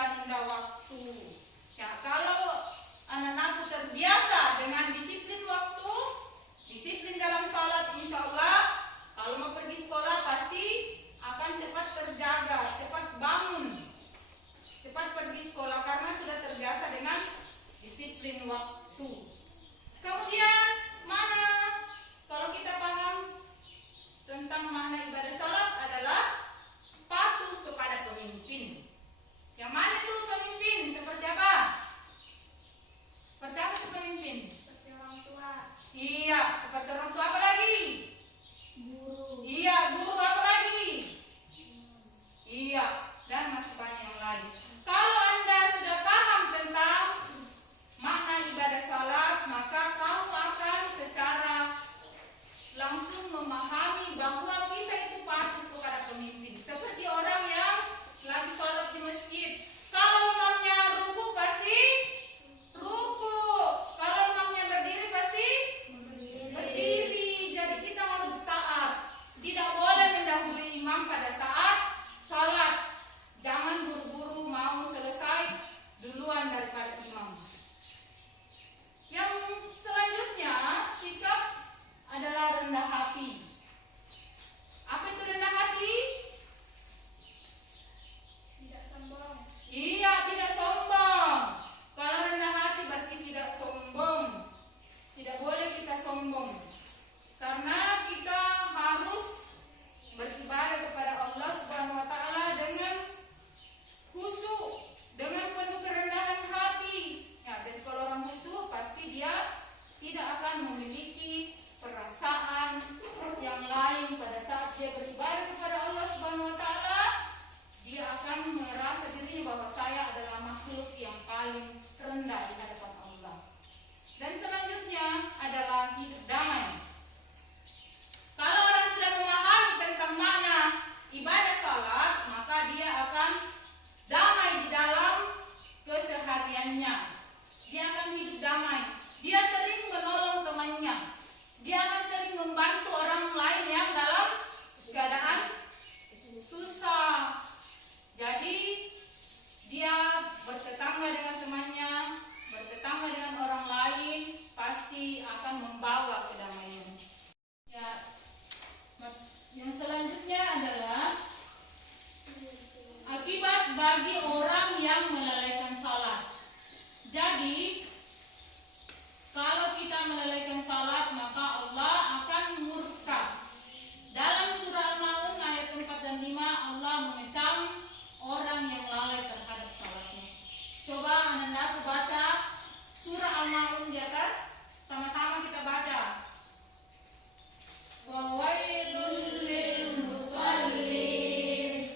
nunda-nunda waktu. Ya, kalau anak-anakku terbiasa dengan disiplin waktu, disiplin dalam salat, insya Allah kalau mau pergi sekolah pasti akan cepat terjaga, cepat bangun, cepat pergi sekolah karena sudah terbiasa dengan disiplin waktu. Kemudian mana kalau kita paham tentang makna ibadah salat adalah patuh kepada pemimpin. Yang mana itu pemimpin? Seperti apa? Seperti apa itu pemimpin? Seperti orang tua. Iya, seperti orang tua. Apa lagi? Guru. Iya, guru. Apa lagi? Iya, dan masih banyak yang lain. Kalau Anda sudah paham tentang makna ibadah salat, maka kamu akan secara langsung memahami bahwa kita itu patuh kepada pemimpin. Seperti orang yang lagi sholat di masjid, kalau imamnya ruku pasti ruku, kalau imamnya berdiri pasti berdiri. Jadi kita harus taat, tidak boleh mendahului imam pada saat sholat. Jangan buru-buru mau selesai duluan daripada imam. Yang selanjutnya, sikap adalah rendah hati. Apa itu rendah hati? Tidak sombong. Iya, tidak sombong. Kalau rendah hati berarti tidak sombong. Tidak boleh kita sombong. Karena kita harus beribadah kepada Allah Subhanahu wa taala dengan khusyuk, dengan penuh kerendahan hati. Ya, dan kalau orang khusyuk pasti dia tidak akan memiliki perasaan yang lain pada saat dia beribadah kepada Allah Subhanahu wa taala. Dia akan merasa dirinya bahwa saya adalah makhluk yang paling rendah di hadapan Allah. Dan selanjutnya adalah hidup damai. Kalau orang sudah memahami tentang makna ibadah salat, maka dia akan damai di dalam kesehariannya. Dia akan hidup damai. Dia sering menolong temannya. Dia akan sering membantu orang lain yang dalam keadaan susah. Jadi dia bertetangga dengan temannya, bertetangga dengan orang lain, pasti akan membawa kedamaian. Ya, yang selanjutnya adalah akibat bagi orang yang melalaikan salat. Jadi kalau kita melalaikan salat, maka Allah akan murka. Dalam surah Al-Maun ayat 4 dan 5 Allah mengecam orang yang lalai terhadap salatnya. Coba anak-anakku baca surah Al-Maun di atas, sama-sama kita baca. Wawailul lil musallin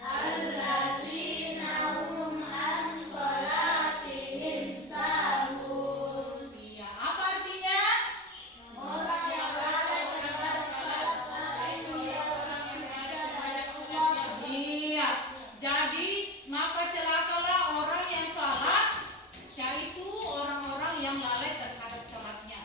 alladzina hum an salatihim sahun. Iya, apa artinya? Orang yang lalai terhadap salat itu ya orang yang terhadap Allah. Iya, jadi maka celakalah orang yang salat, yaitu orang-orang yang lalai terhadap salatnya.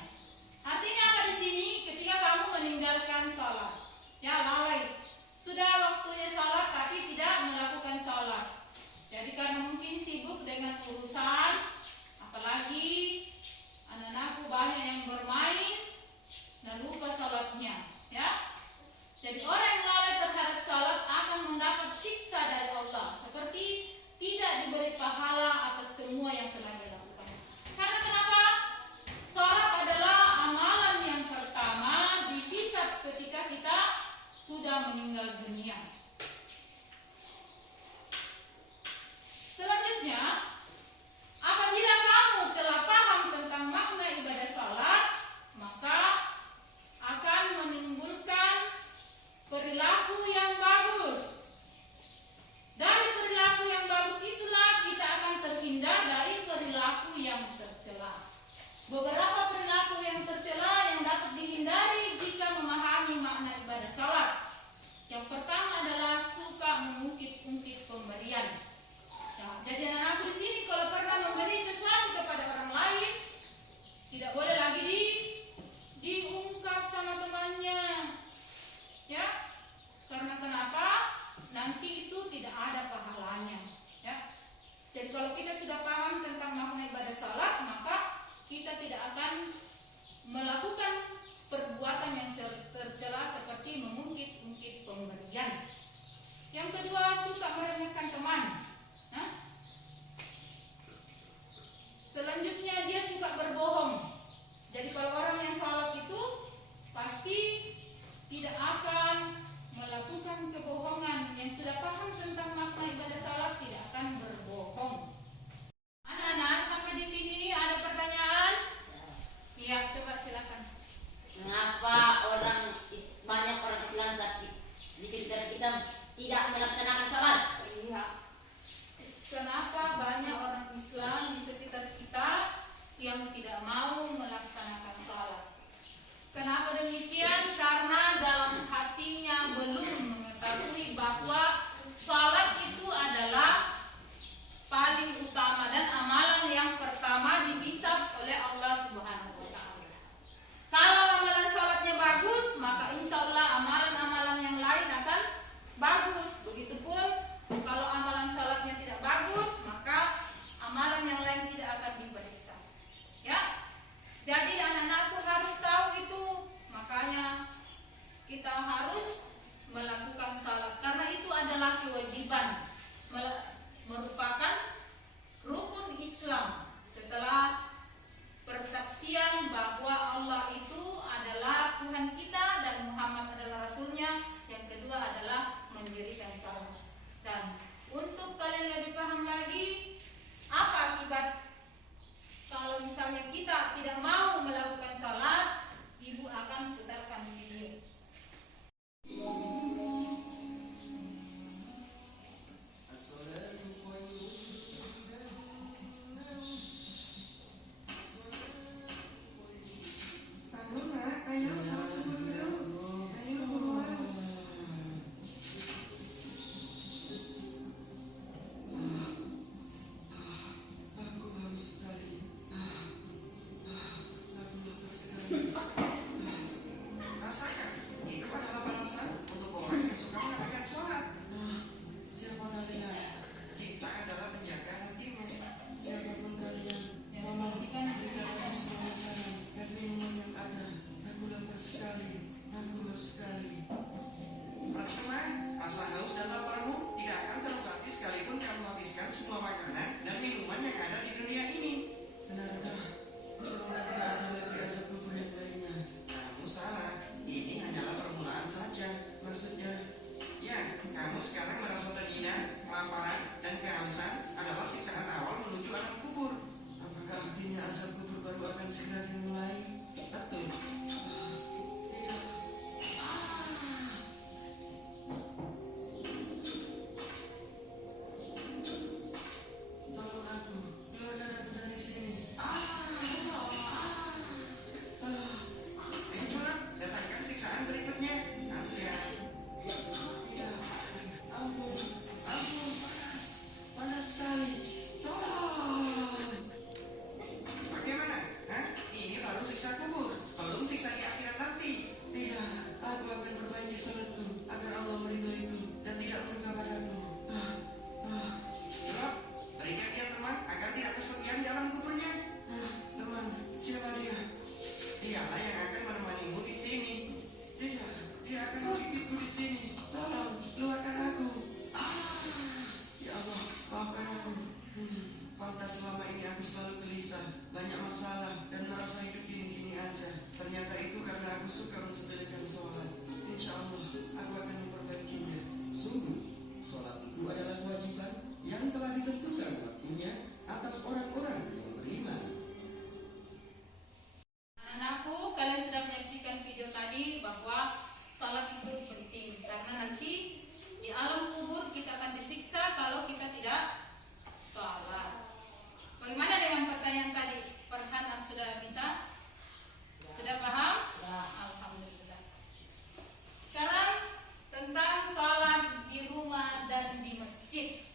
Artinya apa di sini? Ketika kamu meninggalkan salat, ya lalai, sudah waktunya salat tapi tidak melakukan salat. Jadi karena mungkin sibuk dengan urusan, apalagi anak-anakku banyak yang bermain, dan lupa salatnya, ya. Jadi orang yang lalai terhadap salat akan mendapat siksa dari Allah, seperti tidak diberi pahala atas semua yang telah dilakukan. Karena kenapa? Salat adalah amalan yang pertama dihisab ketika kita sudah meninggal dunia. Selanjutnya, apabila kamu telah paham tentang makna ibadah salat, maka akan menimbulkan perilaku yang bagus. Dari perilaku yang bagus itulah kita akan terhindar dari perilaku yang tercela. Beberapa perilaku yang tercela yang dapat dihindari jika memahami makna ibadah salat. Yang pertama adalah suka mengungkit-ungkit pemberian. Ya, jadi anak-anakku di sini kalau pernah memberi sesuatu kepada orang lain, tidak boleh lagi diungkap sama temannya. Ya, karena kenapa? Nanti itu tidak ada pahalanya. Ya, akan melakukan perbuatan yang tercela seperti mengungkit-ungkit pemberian. Yang kedua, suka meremehkan teman. Nah, selanjutnya dia suka berbohong. Jadi kalau orang yang salat itu pasti tidak akan melakukan kebohongan. Yang sudah paham tentang makna ibadah salat tidak akan berbohong. Anak-anak, sampai di sini ada pertanyaan? Iya, coba silakan. Mengapa banyak orang Islam di sekitar kita tidak melaksanakan salat? Iya. Kenapa banyak orang Islam di sekitar kita yang tidak mau melaksanakan salat? Kenapa demikian? Karena dalam hatinya belum mengetahui bahwa salat itu adalah paling utama dan amalan yang pertama dihisab oleh Allah Subhanahu wa taala. Kalau amalan salatnya bagus, maka insya Allah amalan-amalan yang lain akan bagus. Begitupun kalau amalan salatnya tidak bagus, maka amalan yang lain tidak akan diperiksa. Ya, jadi anak-anakku harus tahu itu. Makanya kita harus melakukan salat karena itu adalah kewajiban, merupakan rukun Islam. Setelah persaksian bahwa Allah itu adalah Tuhan kita dan Muhammad adalah Rasulnya, yang kedua adalah mendirikan salat. Dan untuk kalian lebih paham lagi apa akibat kalau misalnya kita tidak mau melakukan salat, ibu akan putarkan video. Ayo, salat subuh dulu. Ayo, aku haus sekali. Aku lapar sekali. Rasakan, itu adalah balasan untuk orang yang suka mengadakan sholat. Siapa kalian? Kita adalah penjaga hatimu. Siapapun kalian, tolong berikan aku semua makanan dan minuman yang ada. Aku lapar sekali. Aku haus sekali. Percuma, rasa haus dan laparmu tidak akan terobati sekalipun kamu habiskan semua makanan dan minuman yang ada di dunia ini. Benarkah? Semoga tidak ada lagi azab kubur yang lainnya. Kamu salah. Ini hanyalah permulaan saja. Maksudnya, ya, kamu sekarang merasa terhina, kelaparan, dan kehausan adalah siksaan awal menuju alam kubur. Apakah artinya azab kubur baru akan segera dimulai? Betul. Tidak. Tolong aku, keluarkan aku dari sini. Ini curang, datangkan siksaan berikutnya. Kasihan. Tidak. Ampun, panas sekali. Tolong. Bagaimana? Hah? Ini baru siksa kubur, belum siksa di akhirat nanti. Tidak, aku akan perbaiki sholatku agar Allah meridhoiku dan tidak murka padaku. Coba berikan dia teman agar tidak kesepian di alam kuburnya. Teman, siapa dia? Dialah yang akan menemanimu di sini. Tidak, dia akan menggigitku di sini. Tolong, keluarkan aku. Ya Allah, maafkan aku. Pantas selama ini aku selalu gelisah, banyak masalah, dan merasa hidup gini-gini aja. Ternyata itu karena aku suka mensepelekan sholat. Insya Allah, aku akan memperbaikinya. Sungguh, sholat itu adalah kewajiban yang telah ditentukan waktunya atas orang-orang yang beriman. Anak-anakku, kalian sudah menyaksikan video tadi bahwa salat itu penting karena nanti di alam kubur kita akan disiksa kalau kita tidak salat. Bagaimana dengan pertanyaan tadi? Farhan sudah bisa? Sudah paham? Alhamdulillah. Sekarang tentang salat di rumah dan di masjid.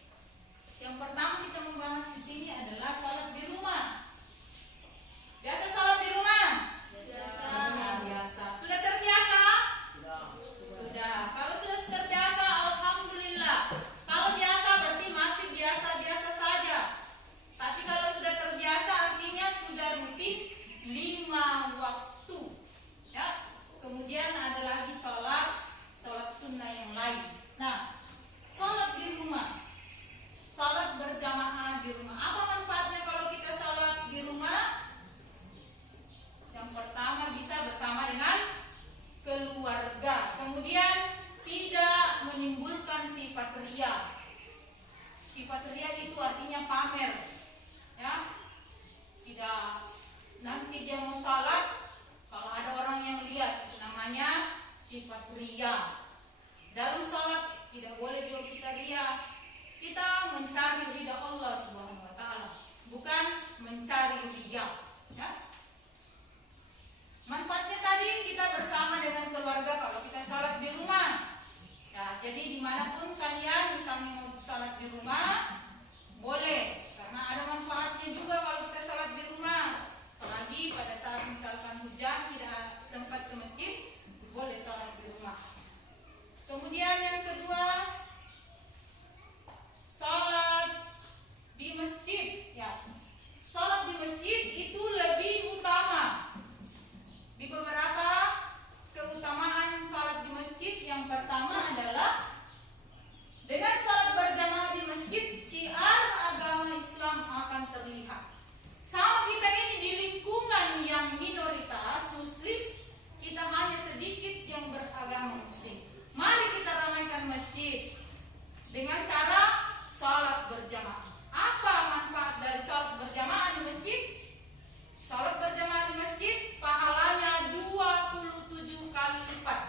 Sifat ria itu artinya pamer, ya. Tidak, nanti dia mau salat, kalau ada orang yang lihat, itu namanya sifat ria. Dalam salat tidak boleh juga kita ria. Kita mencari ridha Allah Subhanahu wa taala, bukan mencari ria, ya. Manfaatnya tadi kita bersama dengan keluarga kalau kita salat di rumah. Ya, jadi dimanapun kalian misalnya mau salat di rumah boleh, karena ada manfaatnya juga kalau kita salat di rumah. Apalagi pada saat misalkan hujan tidak sempat ke masjid, boleh salat di rumah. Kemudian yang kedua, salat di masjid, ya. Salat di masjid itu lebih utama. Di beberapa keutamaan salat di masjid, yang pertama adalah dengan salat berjamaah di masjid, syiar agama Islam akan terlihat. Sama kita ini di lingkungan yang minoritas muslim, kita hanya sedikit yang beragama muslim. Mari kita ramaikan masjid dengan cara salat berjamaah. Apa manfaat dari salat berjamaah di masjid? Salat berjamaah di masjid pahalanya 27 kali lipat.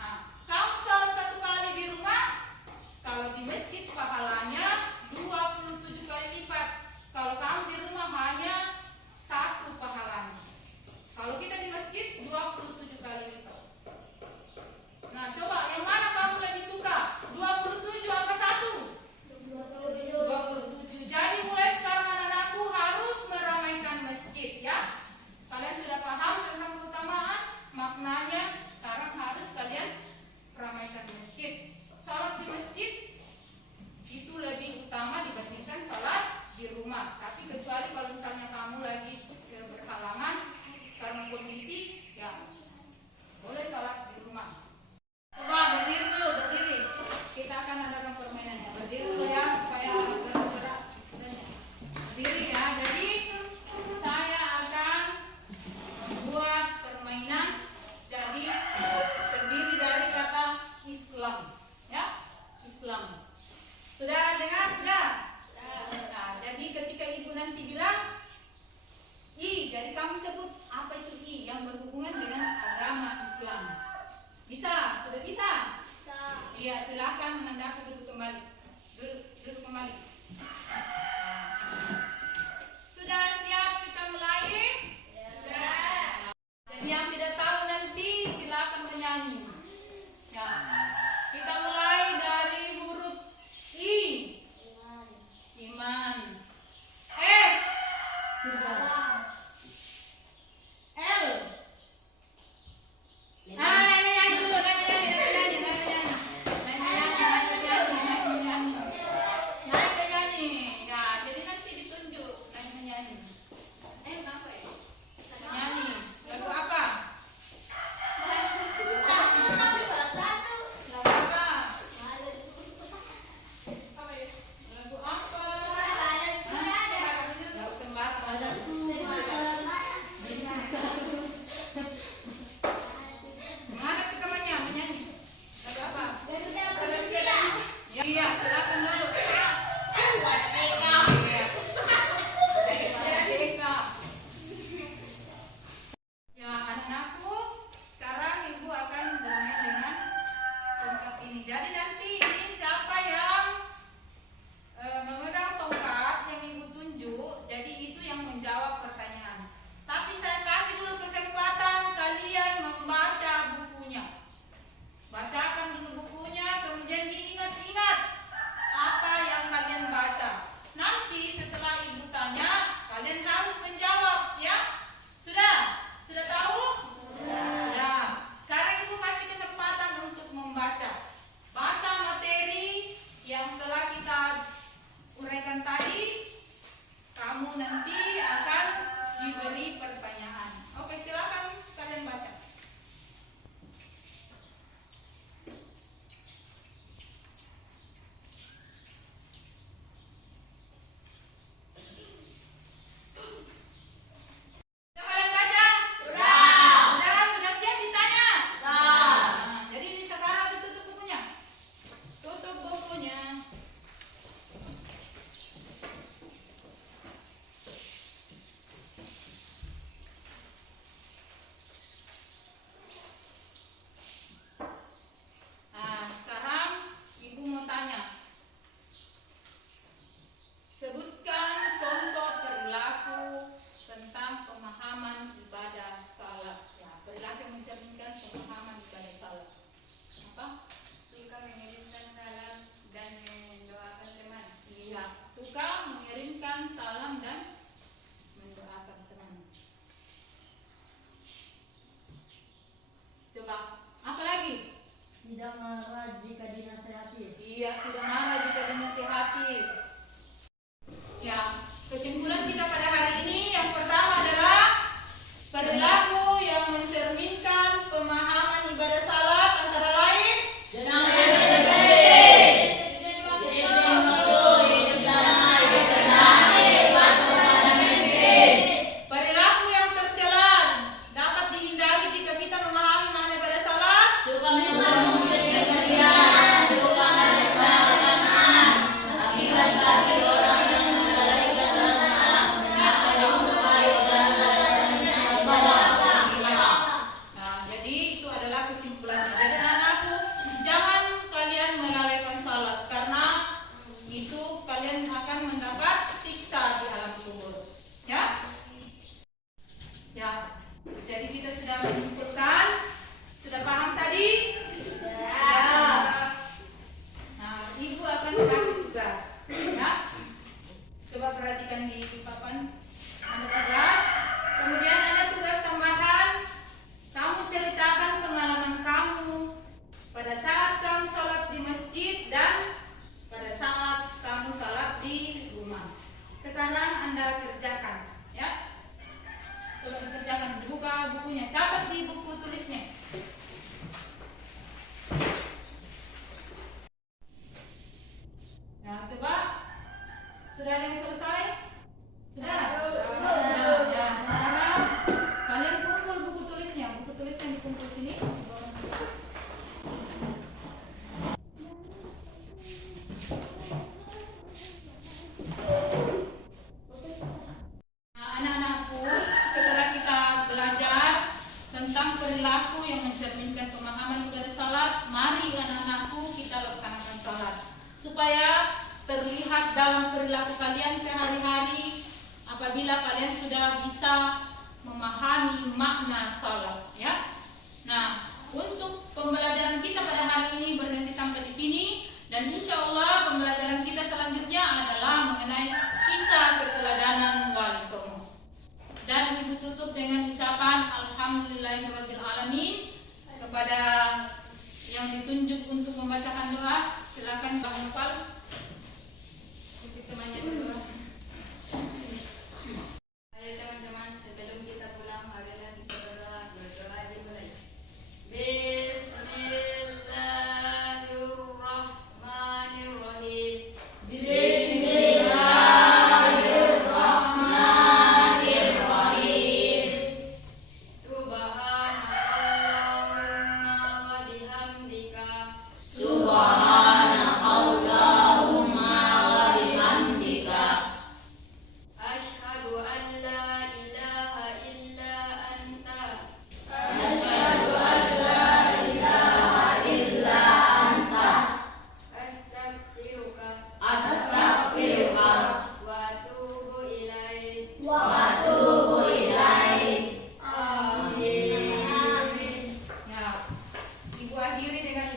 Nah, kamu salat 1 kali di rumah, kalau di masjid pahalanya 27 kali lipat. Kalau kamu di rumah hanya 1 pahalanya. Kalau kita di masjid 27 kali lipat. Nah, coba yang mana kamu lebih suka? 27 apa 1? 27. Jadi mulai sekarang anak-anakku harus meramaikan masjid, ya. Kalian sudah paham tentang keutamaan, maknanya sekarang harus kalian ramaikan masjid. Salat di masjid itu lebih utama dibandingkan salat di rumah. Tapi kecuali kalau misalnya kamu lagi berhalangan karena kondisi, ya boleh salat di rumah. Coba berdiri dulu, berdiri. Kita akan adakan permainannya. Berdiri dulu ya, supaya bergerak. Berdiri ya. Jadi saya akan membuat permainan. Jadi terdiri dari kata Islam, ya. Islam. Sudah dengar? Sudah? Nah, jadi ketika ibu nanti bilang I, jadi kamu sebut apa itu I yang berhubungan dengan agama Islam. Bisa? Sudah bisa? Iya, silakan menandakan duduk kembali. Duduk kembali. Sudah siap kita mulai? Sudah. Jadi yang tidak tahu nanti silakan menyanyi. Ya. Kita mulai dari huruf I. Iman. S. L. Naik menyanyi dulu, naik menyanyi. Ya, jadi nanti ditunjuk naik menyanyi. Kenapa ya? Menyanyi. Lagu apa? Lagu apa? Lagu apa? Lagu sembarang. Mana tuh temannya menyanyi? Lagu apa? Iya, silakan dulu. Ada Eka. Ada Eka. Ya, anak-anakku, sekarang ibu akan bermain dengan tongkat ini. Jadi nanti ini siapa yang memegang tongkat yang ibu tunjuk, jadi itu yang menjawab pertanyaan. Tapi saya kasih dulu kesempatan kalian membaca bukunya. Bacakan dulu bukunya, kemudian diingat-ingat apa yang kalian baca. Nanti setelah ibu tanya, kalian harus menjawab, ya. Sudah? Sudah tahu? Sudah. Sekarang ibu kasih kesempatan untuk membaca. Baca materi yang telah kita uraikan tadi. Kamu nanti akan diberi pertanyaan. Oke, silakan kalian baca. Sudah kalian baca? Sudah. Sudah siap ditanya? Nah, jadi sekarang ditutup bukunya. Tutup bukunya. Sebutkan contoh perilaku tentang pemahaman ibadah salat. Ya, perilaku yang mencerminkan pemahaman ibadah salat. Apa? Suka mengirimkan salam dan mendoakan teman. Iya, suka mengirimkan salam dan mendoakan teman. Coba, apa lagi? Tidak marah jika dinasehati. Iya, tidak marah jika dinasihati. Ya, kesimpulan kita pada hari ini yang pertama adalah perilaku yang mencerminkan pemahaman ibadah salat antara lain perilaku yang tercela dapat dihindari jika kita memahami makna ibadah salat. Nah, jadi itu adalah kesimpulannya. Jadi anak-anakku, jangan kalian melalaikan salat karena itu kalian akan mendapat siksa di alam kubur. Ya? Ya. Jadi kita sudah menyimpulkan, sudah paham tadi? Ya. Nah, ibu akan kasih tugas. Ya. Coba perhatikan di papan. Ada tugas. Kemudian ada tugas tambahan. Kamu ceritakan pengalaman kamu pada saat kamu sholat di masjid dan pada saat kamu sholat di rumah. Sekarang Anda kerjakan, ya. Coba dikerjakan, buka bukunya, catat di buku tulisnya. Nah, coba. Sudah ada yang selesai? Sudah? Sudah. Ya, sekarang kalian kumpul buku tulisnya. Buku tulisnya dikumpul sini. Nah, anak-anakku, setelah kita belajar tentang perilaku yang mencerminkan pemahaman ibadah salat, mari anak-anakku kita laksanakan salat supaya terlihat dalam perilaku kalian sehari-hari apabila kalian sudah bisa memahami makna salat, ya. Nah, untuk pembelajaran kita pada hari ini berhenti sampai di sini dan insya Allah pembelajaran kita selanjutnya adalah mengenai kisah keteladanan Wali Songo. Dan ibu tutup dengan ucapan Alhamdulillahirabbil alamin. Kepada yang ditunjuk untuk membacakan doa, silakan Pak Nopal. Untuk temannya berdoa. Ayo teman-teman, sebelum kita pulang, marilah kita berdoa. Berdoa dimulai. Bismillahirrahmanirrahim. Subhanakallahumma wa bihamdika. Asyhadu an la ilaha illa anta. Astaghfiruka. Wa atubu ilaik. Amin. Ya, ibu akhiri dengan